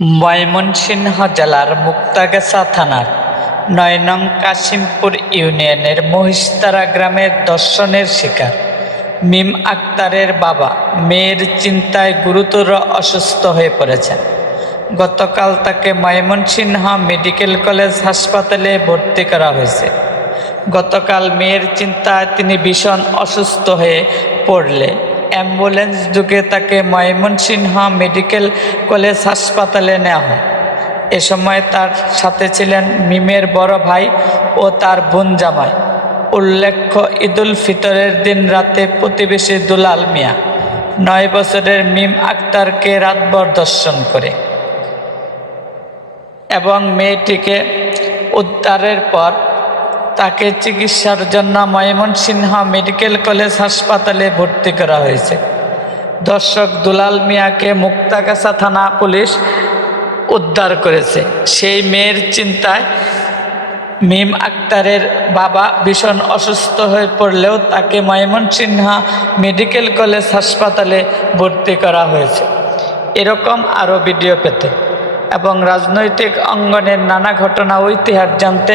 ময়মনসিংহ জেলার মুক্তাগাছা থানার নয় নং কাশিমপুর ইউনিয়নের মহিষতারা গ্রামের দর্শনের শিকার। মিম আক্তারের বাবা মেয়ের চিন্তায় গুরুতর অসুস্থ হয়ে পড়েছেন। গতকাল তাকে ময়মনসিংহ মেডিকেল কলেজ হাসপাতালে ভর্তি করা হয়েছে। গতকাল মেয়ের চিন্তায় তিনি ভীষণ অসুস্থ হয়ে পড়লে। অ্যাম্বুলেন্স ঢুকে তাকে ময়মনসিংহ মেডিকেল কলেজ হাসপাতালে নেওয়া হয়। এ সময় তার সাথে ছিলেন মিমের বড় ভাই ও তার বোন জামাই। উল্লেখ্য, ঈদুল ফিতরের দিন রাতে প্রতিবেশী দুলাল মিয়া। নয় বছরের মিম আক্তারকে রাতভর দর্শন করে। এবং মেয়েটিকে উদ্ধারের পর তাকে চিকিৎসার জন্য ময়মনসিংহ মেডিকেল কলেজ হাসপাতালে ভর্তি করা হয়েছে। দর্শক দুলাল মিয়াকে মুক্তাগাছা থানা পুলিশ উদ্ধার করেছে। সেই মেয়ের চিন্তায় মিম আক্তারের বাবা ভীষণ অসুস্থ হয়ে পড়লেও তাকে ময়মনসিংহ মেডিকেল কলেজ হাসপাতালে ভর্তি করা হয়েছে। এরকম আরও ভিডিও পেতে এবং রাজনৈতিক অঙ্গনের নানা ঘটনা ও ইতিহাস জানতে